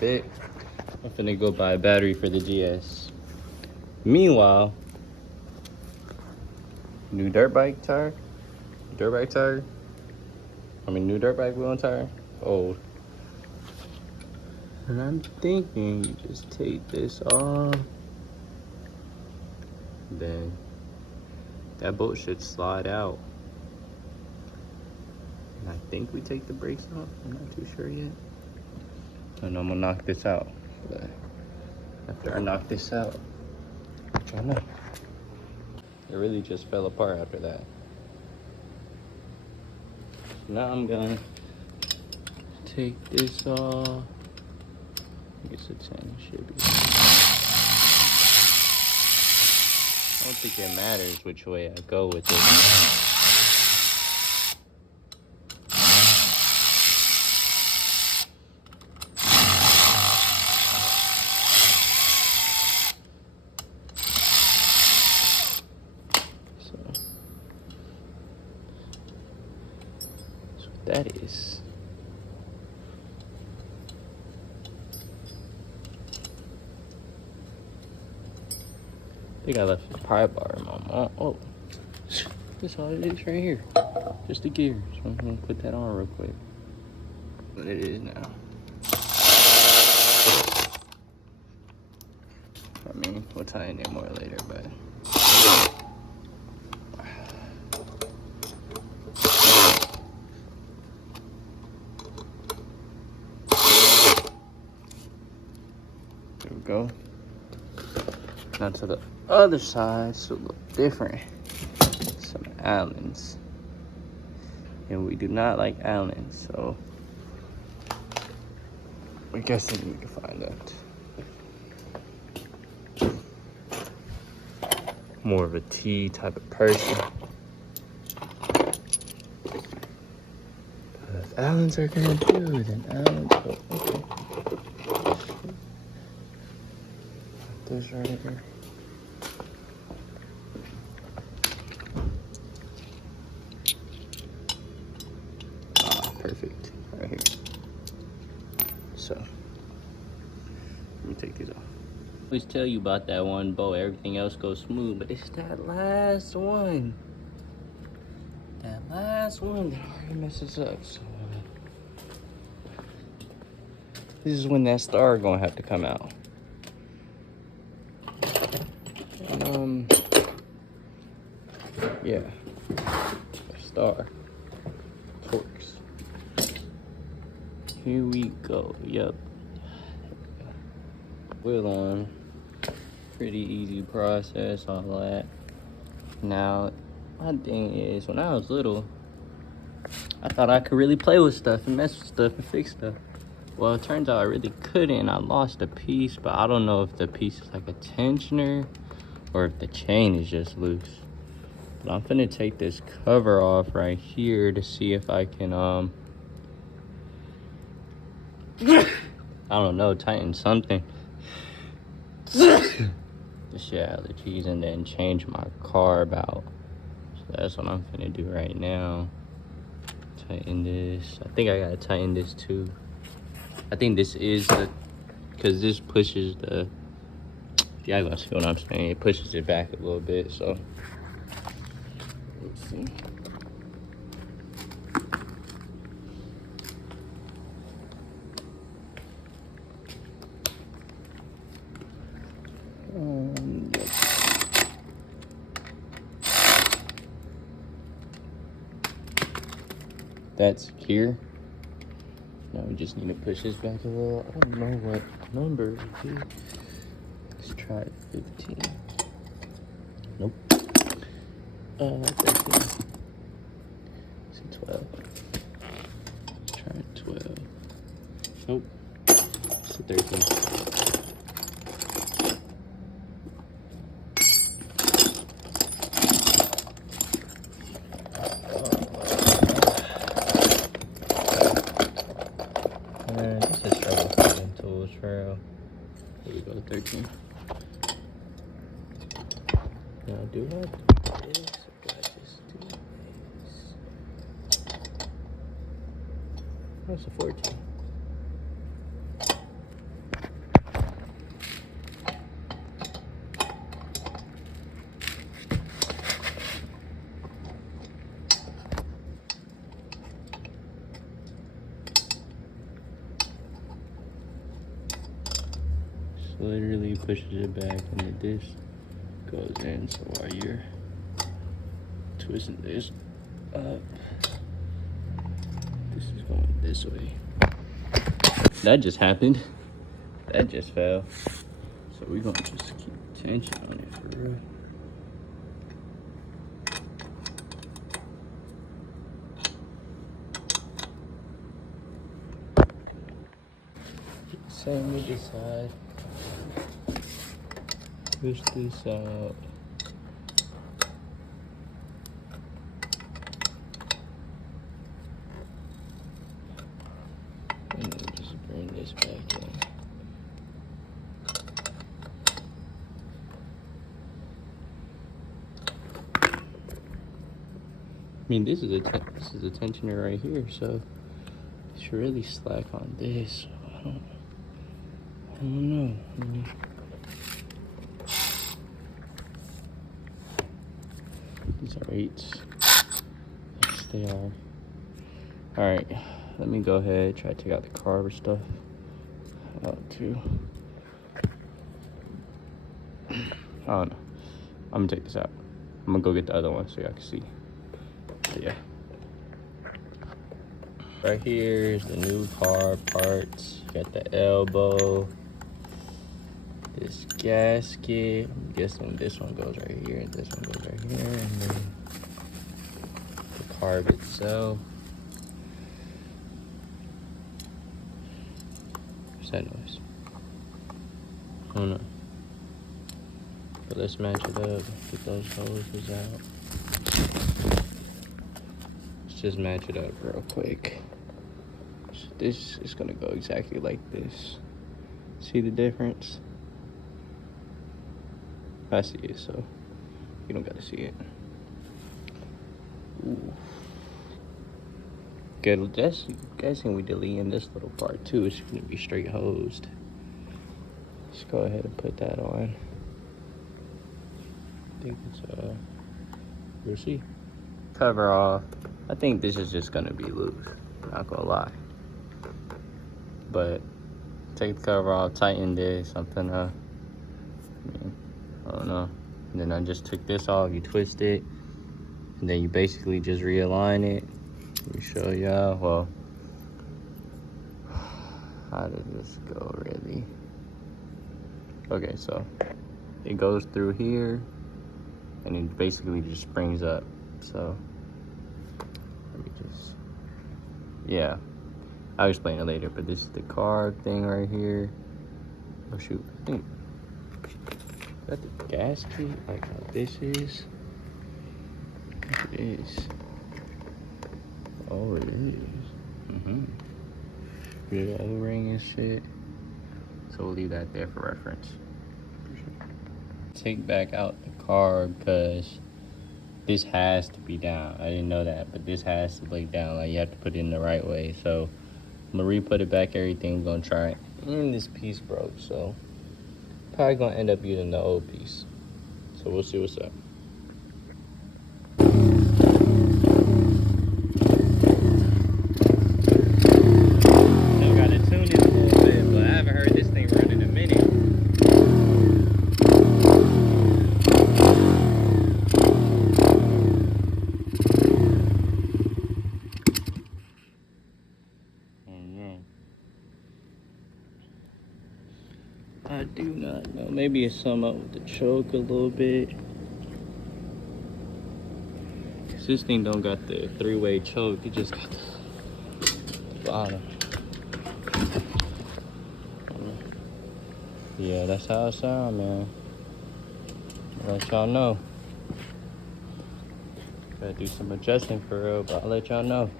bit. I'm finna go buy a battery for the GS. Meanwhile, new dirt bike tire. New dirt bike wheel and tire. Old. And I'm thinking you just take this off. Then that bolt should slide out. And I think we take the brakes off. I'm not too sure yet. And I'm gonna knock this out. But after I knock this out, I don't know. It really just fell apart after that. So now I'm gonna take this off. I guess it's 10, should be. I don't think it matters which way I go with it. So that's what that is. I think I left the pry bar in my mom. Oh, that's all it is right here. Just the gear. So I'm gonna put that on real quick. What it is now. I mean, we'll tie it in more later, but. There we go. Now to the other side, so a little different. Some Allens. And we do not like Allens, so we're guessing we can find that. More of a T type of person. But if Allens are gonna do it, then Allens go. Okay. Put this right here. Perfect, right here. So, let me take these off. I always tell you about that one bolt, everything else goes smooth, but it's that last one. That last one that already messes up, so. This is when that star gonna have to come out. And, yeah, star, Torx. Here we go. Yep. Wheel on. Pretty easy process, all that. Now, my thing is, when I was little, I thought I could really play with stuff and mess with stuff and fix stuff. Well, it turns out I really couldn't. I lost a piece, but I don't know if the piece is like a tensioner or if the chain is just loose. But I'm finna take this cover off right here to see if I can, I don't know, tighten something. The shit allergies, and then change my carb out. So that's what I'm finna do right now. Tighten this. I think I gotta tighten this too. I think this is the, cause this pushes the, yeah, I see what I'm saying. It pushes it back a little bit, so. Let's see. Yep. That's secure. Now we just need to push this back a little. I don't know what number it is. Let's try 15. Nope. 13. Let's see, 12. Let's try 12. Nope. Let's see, 13. This is trouble finding tools, trail. Here we go, 13. Now, do I do this or do I just do this? That's a 14. literally pushes it back and then this goes in. So while you're twisting this up, this is going this way. That just happened. That just fell. So we're gonna just keep tension on it for real. Same with this side. Push this out. And then just bring this back in. I mean, this is a tensioner right here, so it should really slack on this. I don't know. These are 8s. Yes, they are. Alright, let me go ahead try to take out the carb stuff out too. I don't know. I'm gonna take this out. I'm gonna go get the other one so y'all can see. But yeah. Right here is the new carb parts. Got the elbow. This gasket. I'm guessing this one goes right here and this one goes right here. And then the carb itself. What's that noise? I don't know. But let's match it up. Get those hoses out. Let's just match it up real quick. So this is gonna go exactly like this. See the difference? I see it, so you don't gotta see it. Ooh. Good. That's guessing we deleting this little part too. It's gonna be straight hosed. Let's go ahead and put that on. I think it's we'll see. Cover off. I think this is just gonna be loose. Not gonna lie. But take the cover off, tighten this, something I don't know. And then I just took this off, you twist it, and then you basically just realign it. Let me show y'all. Well, how did this go really? Okay, so it goes through here and it basically just springs up. So let me just, yeah, I'll explain it later, but this is the carb thing right here. Oh shoot, I think, is that the gasket? Like how this is? It is. Oh, it is. The other ring and shit. So we'll leave that there for reference. Take back out the carb because this has to be down. I didn't know that, but this has to lay down. Like you have to put it in the right way. So I'm gonna re-put it back. Everything. We're gonna try it. And this piece broke, so probably gonna end up using the old piece. So we'll see what's up. Still gotta tune it a little bit, but I haven't heard this thing run in a minute. I do not know. Maybe it's something up with the choke a little bit. Cause this thing don't got the 3-way choke. It just got the bottom. Yeah, that's how it sound, man. I'll let y'all know. Gotta do some adjusting for real, but I'll let y'all know.